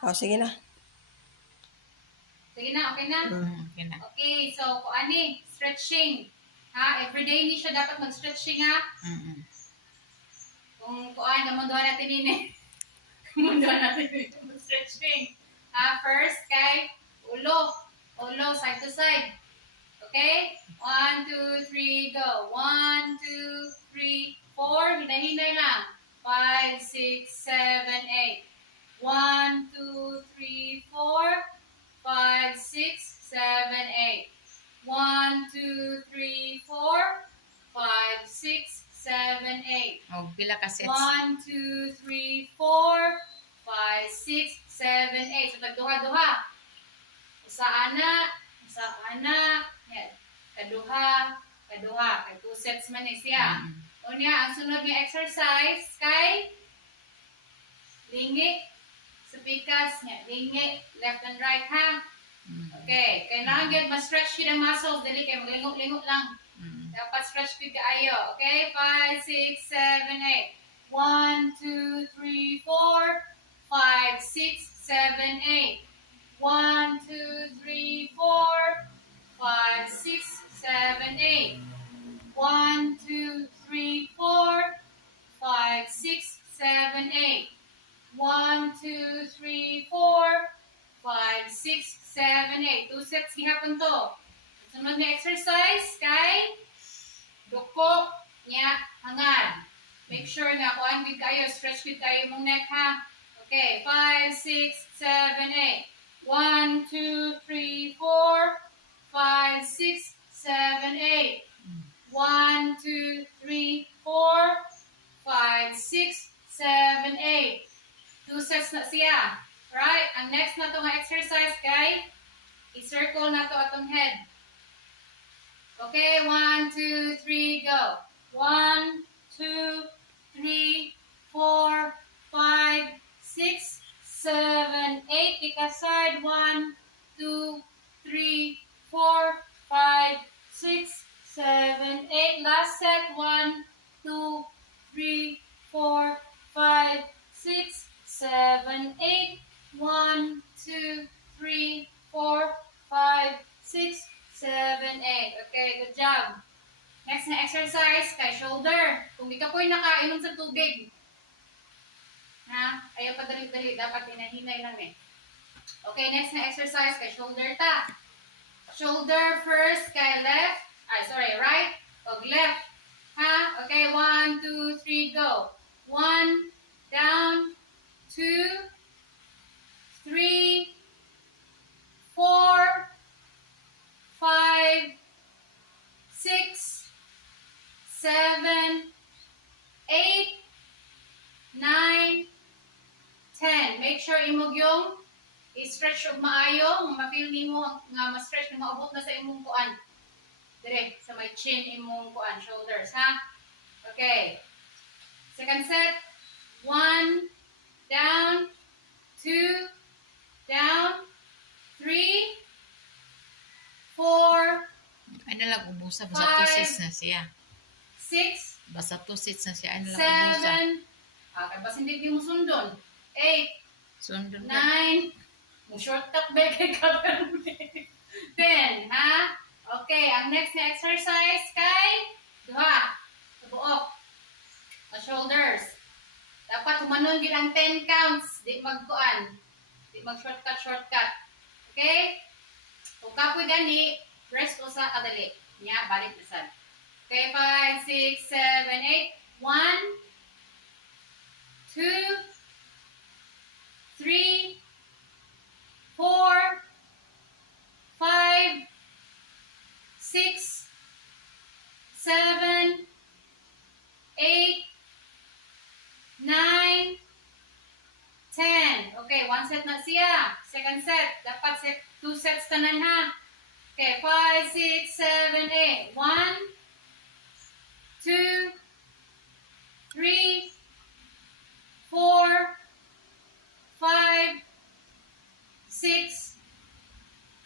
O, sige na. Sige na, okay na? Okay na. Okay, so kung ani, stretching. Ha, everyday ni siya dapat mag-stretching ha. Kung kuan, kamunduhan natin ini. Kamunduhan natin ini mag-stretching. Ha, first kay ulo. Ulo, side to side. Okay? 1, 2, 3, go. 1, 2, 3, 4. Hinay-hinay lang. 5, 6, 7, 8. 1, 2, 3, 4. 5, 6, 7, 8. 1, 2, 3, 4. 5, 6, 7, 8. O, pila ka sets? 1, 2, 3, 4. 5, 6, 7, 8. So, tagduha-duha. Usa-ana. Yan. Kaduha. Kay 2 sets man ni siya. O niya, ang sunod niya exercise kay lingi. Sa pikas niya. Lingi. Left and right ha. Okay. Kailangan yun, ma-stretch yun ang muscles. Dali kayo, maglingot-lingot lang. Dapat stretch yun kaayo. Okay? 5, 6, 7, 8. 1, 2, 3, 4. 5, 6, 7, 8. 1, 2, 3, 4. 5, 6, 7, 8. 1, 2, 3, 4. 5, 6, 7, 8. 1, 2, 3, 4. 5, 6, 7, 8. 2 sets gihapon to. Sunod na exercise kay duko niya hangad. Make sure nga kuan gid kayo, stretch gid kayo mong neck ha. Okay, 5, 6, 7, 8. 1, 2, 3, 4. 5, 6, 7, 8. 1, 2, 3, 4. 5, 6, 7, 8. 2 sets na siya. Right? Ang next na itong exercise kay i-circle na to atong head. Okay, 1, 2, 3, go. 1, 2, 3, 4, 5, 6, 7, 8. Ika side. 1, 2, 3, 4, 5, 6, 7, 8. Last set. 1, 2, 3, 4, 5, 6, 7, 8. 1, 2, 3, 4, 5, 6, 7, 8. Okay, good job. Next na exercise kay shoulder. Kung di ka po'y nakainom sa tubig, ha? Ayaw pa dali-dali. Dapat hinahinay lang eh. Okay, next na exercise kay shoulder ta. Shoulder first kay left. Right. O left. Ha? Okay, 1, 2, 3, go. 1, down, 2, 3, 4, 5, 6, 7, 8, 9, 10. Make sure imog yung i-stretch og maayo, ma-feel nimo nga ma-stretch nga maabot na sa imong kuan. Dire sa may chin imong kuan, shoulders ha. Okay. Second set. 1, down, 2, down, 3, 4, Ay nalang ubusa. Basta 2 5, sets na siya. 6, Basta 2 sets na siya. Ay nalang ubusa. 7, kaya hindi mo sundon. 8, Sundon 9, mo shortcut ba kay Kapel? 10, ha? Okay, ang next na exercise kay duha. Subuok. Shoulders. Dapat humanon din ang 10 counts. Di magkuan. Di mag-shortcut. Okay? Kung kapoy gani, rest o sa kadali. Nya, balik na sad. Okay, 5, 6, 7, 8. 1, 2, 3, 4, 5, 6, 7, 8, 9, 10. Okay, 1 set na siya. Second set. Dapat 2 sets tanan ha. Okay, 5, 6, 7, 8. 1, 2, 3, 4, 5, 6,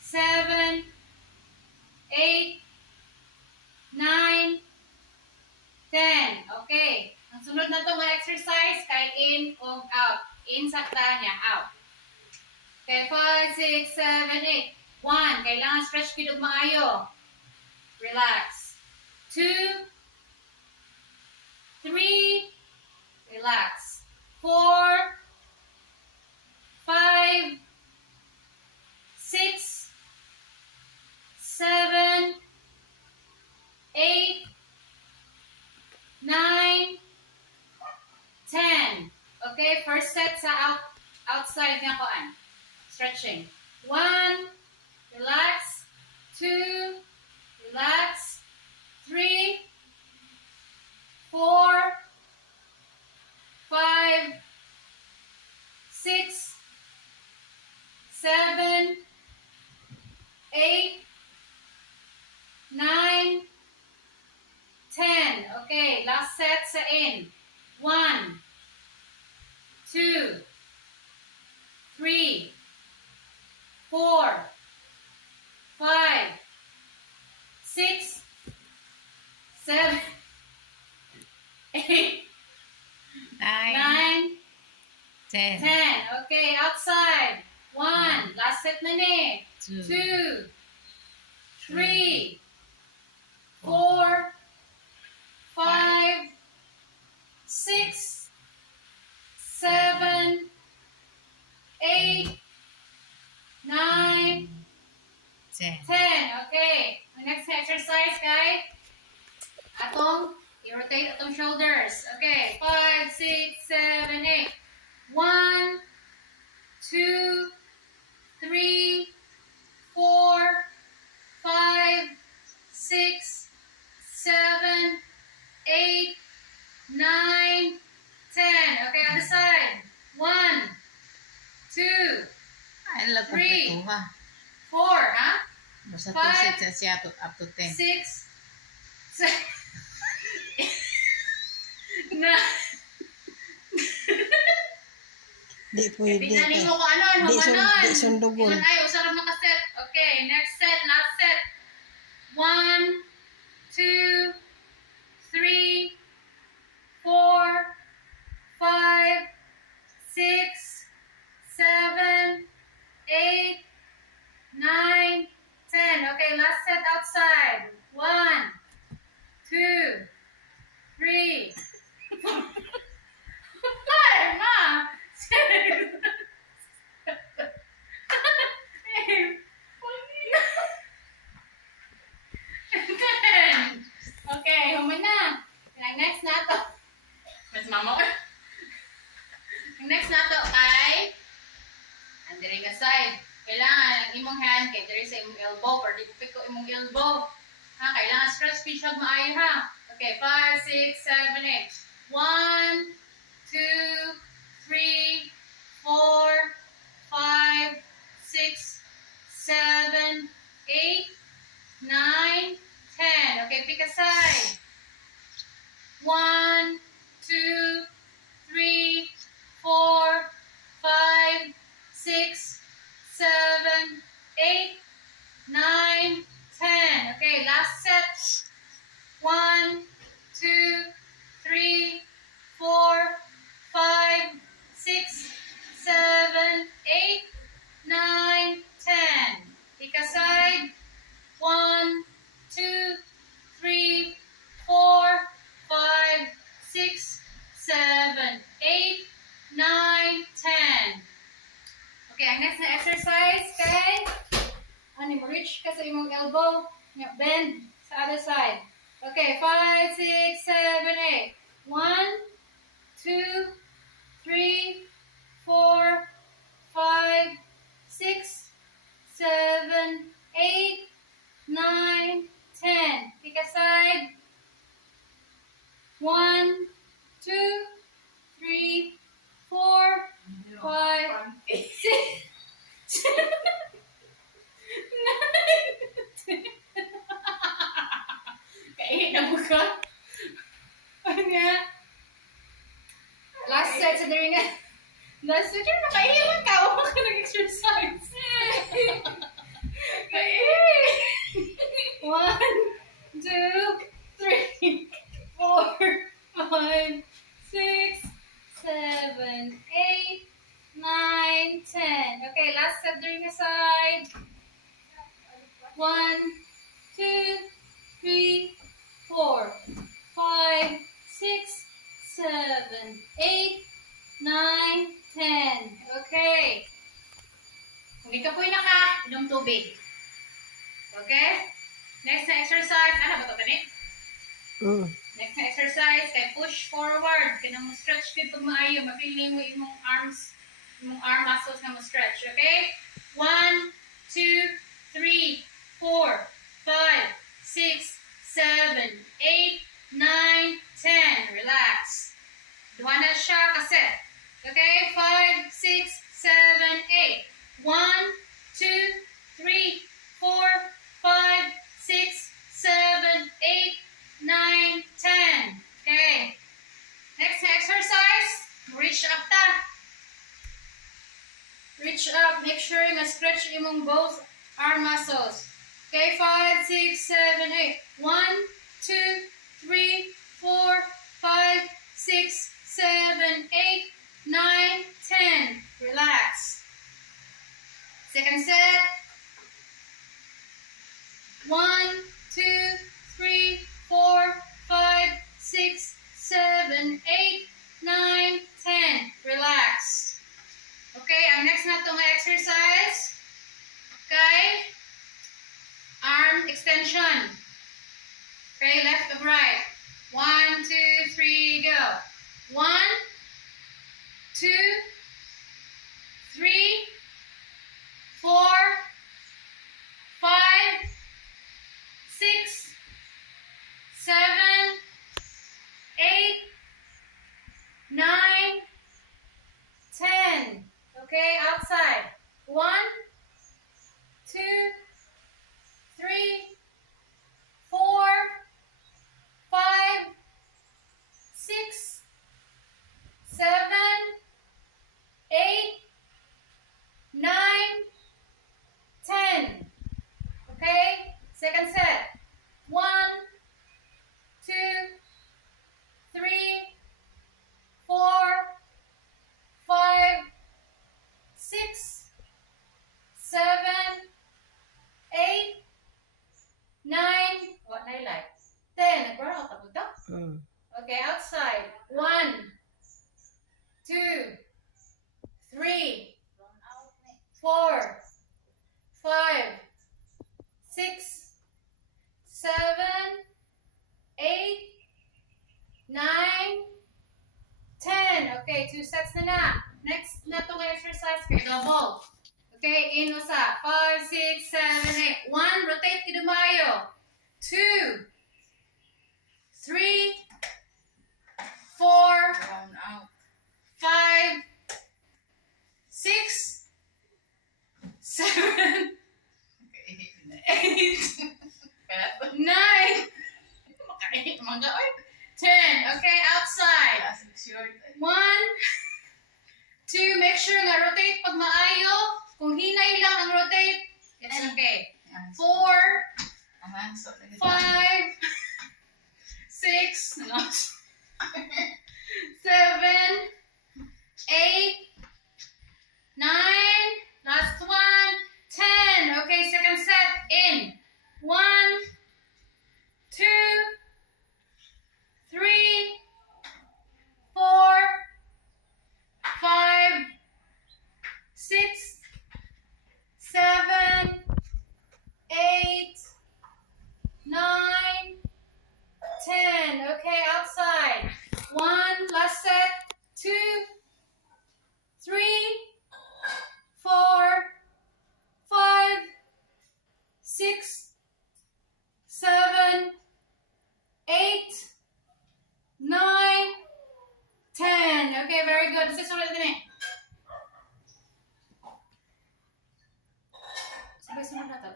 7, 8, 9, 10. Okay. Ang sunod na to mga exercise, kay in o out. In sa niya, out. Okay, 5, 6, 7, 8. 1. Kailangan stretch kid og maayo. Relax. 2, 3, relax. 4, 5, 6, 7, 8, 9, 10. Okay, first set sa outside nga koan. Stretching. 1, relax. 2, relax. 3, 4, 5, 6, 7, 8, 9, 10. Okay, last set sa in. 1, 2, 3, 4, 5, 6, 7, 8, 9, 10, 10. Okay, outside. 1. Last set na ni. 2, 2, 3, 4, 5, 6, 7, 8, 9, 10. 10. Okay. Ang next exercise, guys. Atong, i-rotate atong shoulders. Okay. 5, 6, 7, 8. 1, 2, 3, 4, 5, 6, 7, 8, 9, 10. Okay, other side. 1, 2, Ay, lang kung 3, pituha. 4, ha? Basta 2 5, sets na siya up to 10. 6, 7, 9. Di pwede. Tingnan mo kung ano, Di humanon. sundugon. Tingnan ay, usarap na kaset. Okay, next set, last set. 1, 2, 3, 4, 5, 6, 7, 8, 9, 10. Okay, last set outside. 1, 2, 3, 4. Ay, ma! Okay, human na. Ang next na to. Mas mama ko. Ang next na to ay andiri nga side. Kailangan ang imong hand kay diri sa imong elbow or di ko imong elbow. Ha, kailangan stretch speech hag maayo ha. Okay, 5, 6, 7, 8. 1, 2, 3, 4, 5, 6, 7, 8, 9, 10. Okay, pick a side. 1, 2, 3, 4, 5, 6, 7, 8, 9, 10. Okay, last set. 1, 2, 3, 4, 5, 6, 7, 8, 9, 10. Pick a side. 1, 2, 3, 4, 5, 6, 7, 8, 9, 10. Okay, ang next na exercise kay ano mo reach ka sa imong elbow, bend sa other side. Okay, 5, 6, 7, 8. 1, 2, 3, 4, 5, 6, 7, 8, 9, 10. Pick a side. 1, 2, 3, 4, 5, 6, 7, 9, 10. Kaya na mo ka? Ano nga? Last set sa diri nga. Last set yun, makailan ka. Huwag ka nag-exercise. Kaya. 1, 2, 3, 4, 5, 6, 7, 8, 9, 10. 10. Okay, last set during the side. 1, 2, 3, 4, 5, 6, 7, 8, 9, 10. Okay. Kung di ka po inom tubig. Okay? Next na exercise. Ano ba ito kanit? Next na exercise, kay push forward. Kaya mo stretch kayo pag maayo. Mapiling mo imong arms, imong arm muscles na mo stretch. Okay? 1, 2, 3, 4, 5, 6, 7, 8, 9, 10. Relax. Duha na siya kaset. Okay? 5, 6, 7, 8. 1, 2, 3, 4, 5, 6, 7, 8, 9, 10. Okay. Next exercise. Reach up ta. Reach up. Make sure nga stretch imong both arm muscles. Okay, 5, 6, 7, 8. 1, 2, 3, 4, 5, 6, 7, 8, 9, 10. Relax. Second set. 1, 2, 3, 4, 5, 6, 7, 8, 9, 10. Relax. Okay, ang next na itong exercise. Okay. Arm extension. Okay, left to right. 1, 2, 3, go. 1, 2, 3, 4, 5, 6, 7, 8, 9, 10. Okay, outside. 1, 2, 3, 4, 5, 6, 7, 8, 9, 10. Okay, second set. 1, 2, 3, 4, 5, 6, 7, 8, 9, what na like? 10. Nag-burn out ako ito? Okay, outside. 1, 2, 3, 4, 5, 6, 7, 8, 9, 10. Okay, 2 sets na. Next na itong exercise kay double. Okay, in usa. 5, 6, 7, 8. 1, rotate kidumayo. 2, 3, 4, Round out. 5, 6, 7, 8, Kaya ba? 9, Makain. Mangga. Oy. 10. Okay, outside. Classic short. 1, 2, make sure nga rotate pag maayo. Kung hinay lang ang rotate, it's okay. 4, Aha, so lagi 5, 6, 7, 8, 9, last one, 10. Okay, second set, in. 1, 2, 3, 4, 5, 6, 7, 8, 9, 10. Okay, outside. 1, last set. 2, 3, 4, 5, 6, 7, 8, 9, 10. Okay, very good. This is ulit din eh. Sabay-sunod na to.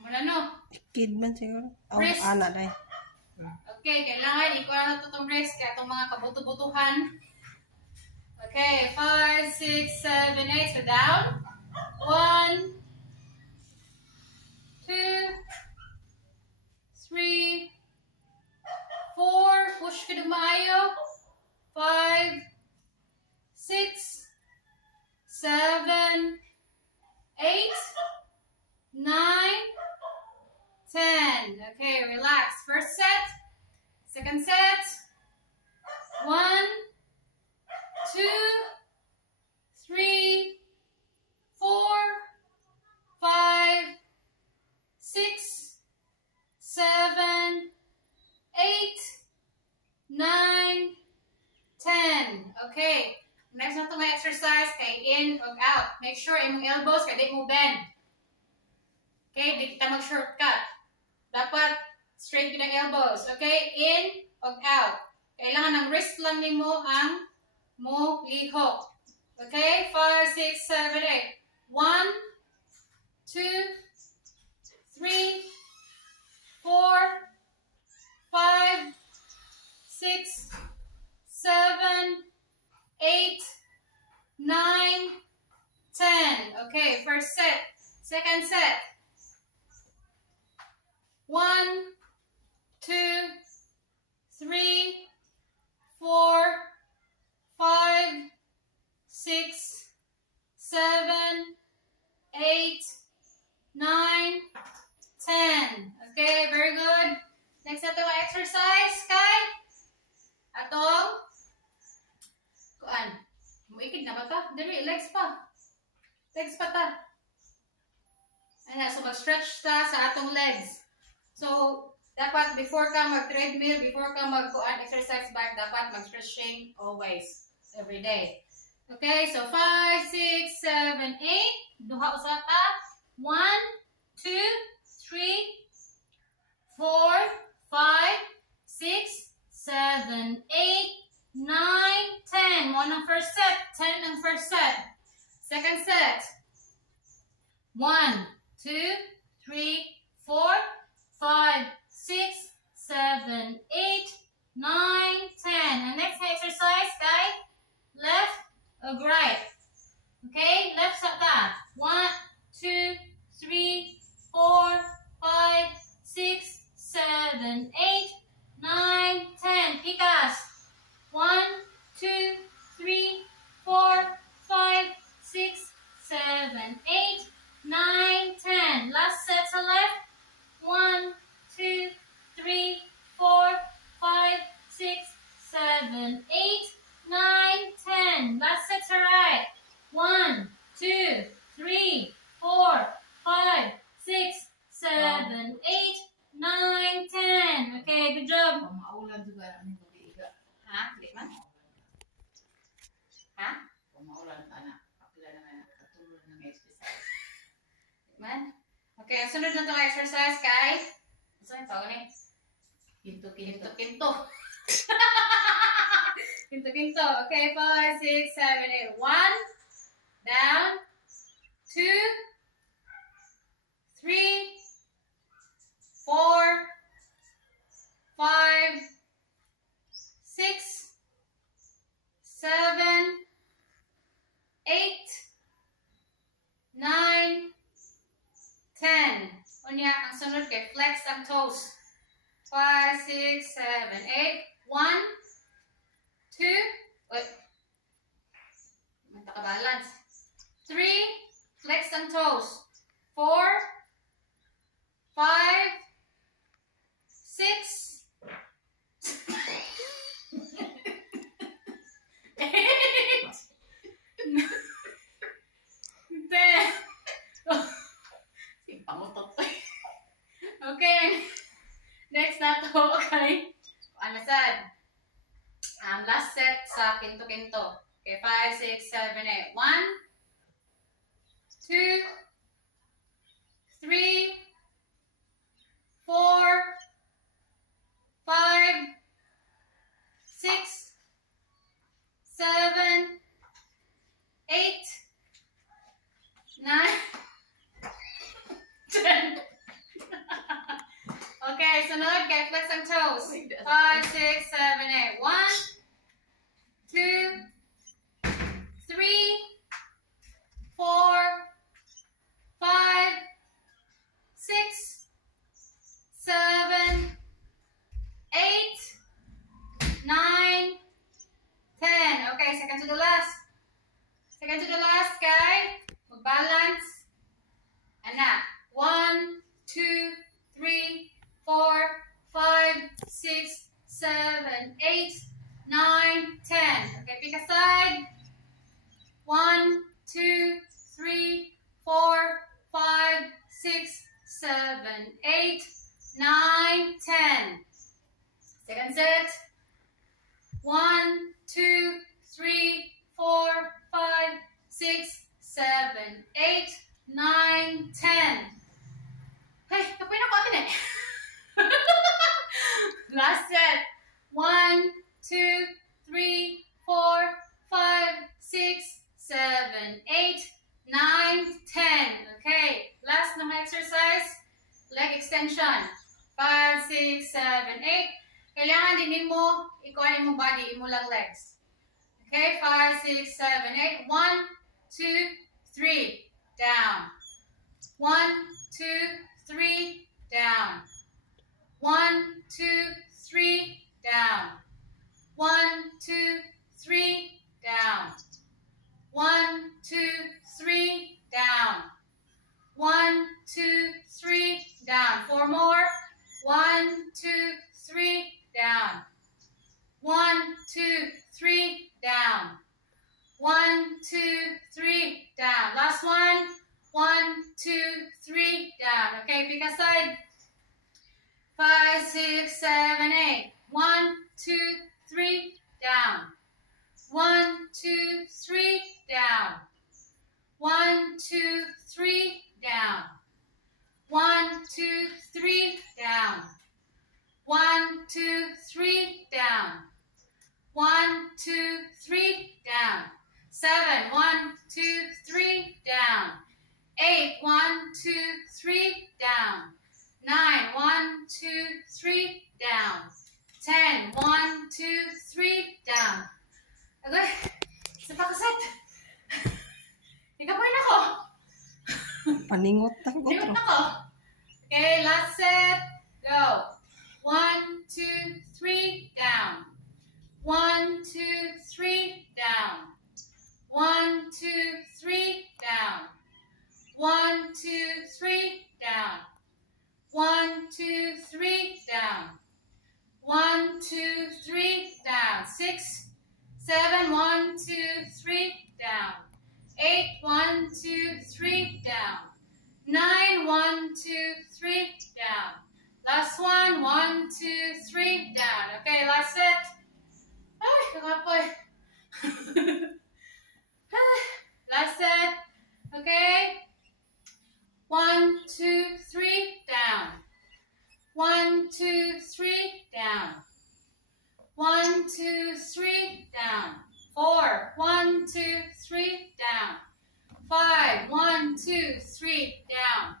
Muna no. Kid man siguro. Wrist. Anak dahil. Okay, kailangan ikuha na ito itong rest kaya itong mga kabuto-butuhan. Okay, 5, 6, 7, 8. So down. 1, 2, 3, 4. Push ka na maayo. 5, 6, 7, in ug out. Make sure imong elbows kay di mo bend. Okay, di kita mag-shortcut. Dapat straight yun ang elbows. Okay, in ug out. Kailangan ng wrist lang nimo ang mo lihok. Okay, 5, 6, 7, 8. 1, 2, 3, 4, 5, 6, 7, 8, 9, 10. Okay, first set. Second set. 1, 2, 3, 4, 5, 6, 7, 8, 9, 10. Okay, very good. Next atong exercise, kay atong kuan. Muikid na ba ta? Dili, legs pa. Legs pa ta. Ayan, so mag-stretch ta sa atong legs. So, dapat before ka mag-treadmill, before ka mag-kuan exercise bike, dapat mag-stretching always, every day. Okay, so 5, 6, 7, 8. Duha usa ta. 1, 2, 3, 4, 5, 6, 7, 8, 9, 10. Mo ang first set. 10 ang first set. Second set. 1, 2, 3, 4, 5, 6, 7, 8, 9, 10. And next exercise, guys. Left or right. Okay, left sa ta. 1, 2, 3, 4, 5, 6, 7, 8, 9, 10. Pikas. 1, 2, 3, 4, 5, 6, 7, 8, 9, 10. Last set sa left. 1, 2, 3, 4, 5, 6, 7, 8, 9, 10. Last set sa right. 1, 2, 3, 4, 5, 6, 7, 8, 9, 10. Okay, good job. Maulan juga ang mag-iiga. Ha? Di man? Ha? Maulan anak. Kapila na nga katulad ng exercise. Di man? Okay, ang sunod na itong exercise, kay saan yung tawag ni? Kinto-kinto. Kinto-kinto. Kinto-kinto. Okay, 5, 6, 7, 8. 1, down, 2, 3, 4, 5, 6, 7, 8, 9, 10. Unya, ang sunod kay flex ang toes. 5, 6, 7, 8. 1, 2, wait. Magtaka-balance. 3, flex ang toes. 4, 5, 6, 8, 10. Pangutot. Okay. Next na to, okay. Ano sad? Last set sa kinto-kinto. Okay, 5, 6, 7, 8. 1, 2, 3, 4, 5, 6, 7, 8, 9, 10. Okay, sunod kay flex ang toes. 5, 6, 7, 8. 1, 2, 3, 4, 5, 6, 7, 8, 9, 10. Okay, second to the last. Second to the last, guy. Mag-balance. Anak. 1, 2, 3, 4, 5, 6, 7, 8, 9, 10. Okay, pick a side. 1, 2, 3, 4, 5, 6, 7, 8, 9, 10. Second set. 1, 2, 3, 4, 5, 6, 7, 8, 9, 10. Hey, kapoy na ko atin eh. Last set. 1, 2, 3, 4, 5, 6, 7, 8, 9, 10. Okay. Last na exercise. Leg extension. 5, 6, 7, 8. Kailangan din mo, ikuha mo body, imo lang legs. Okay, 5, 6, 7, 8. 1, 2, 3. Down. 1, 2, 3. Down. 1, 2, 3. Down. 1, 2, 3. Down. 1, 2, 3. Down. 1, 2, 3. Down. 4 more. 1, 2, 3. Down. 1, 2, 3. Down. 1, 2, 3. Down. Last one. 1, 2, 3. Down. Okay, pick a side. 5, 6, 7, 8. 1, 2, 3. Down. 1, 2, 3. Down. 1, 2, 3. Down. 1, 2, 3. Down. 1, 2, 3. Down. 1, 2, 3. Down. 7, 1, 2, 3. Down. 8, 1, 2, 3. Down. 9, 1, 2, 3. Down. 10, 1, 2, 3. Down. Okay. Isa pa kaset. Ikapoy na ko. Paningot na ko. Limot na ko. Okay, last set. Go. 1, 2, 3. Down. 1, 2, 3. Down. 1, 2, 3. Down. 1, 2, 3. Down. 1, 2, 3. Down. 1, 2, 3. Down. 6, 7, 1, 2, 3. Down. 8, 1, 2, 3. Down. 9, 1, 2, 3. Down. Last one. 1, 2, 3. Down. Okay, last set. Ay, kakapoy. Last set. Okay. 1, 2, 3. Down. 1, 2, 3. Down. 1, 2, 3. Down. 4, 1, 2, 3. Down. 5, 1, 2, 3. Down.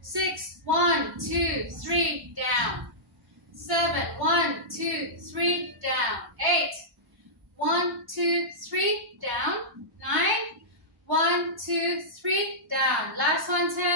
6, 1, 2, 3. Down. 7, 1, 2, 3. Down. 8, 1, 2, 3. Down. 9, 1, 2, 3. Down. Last one, 10.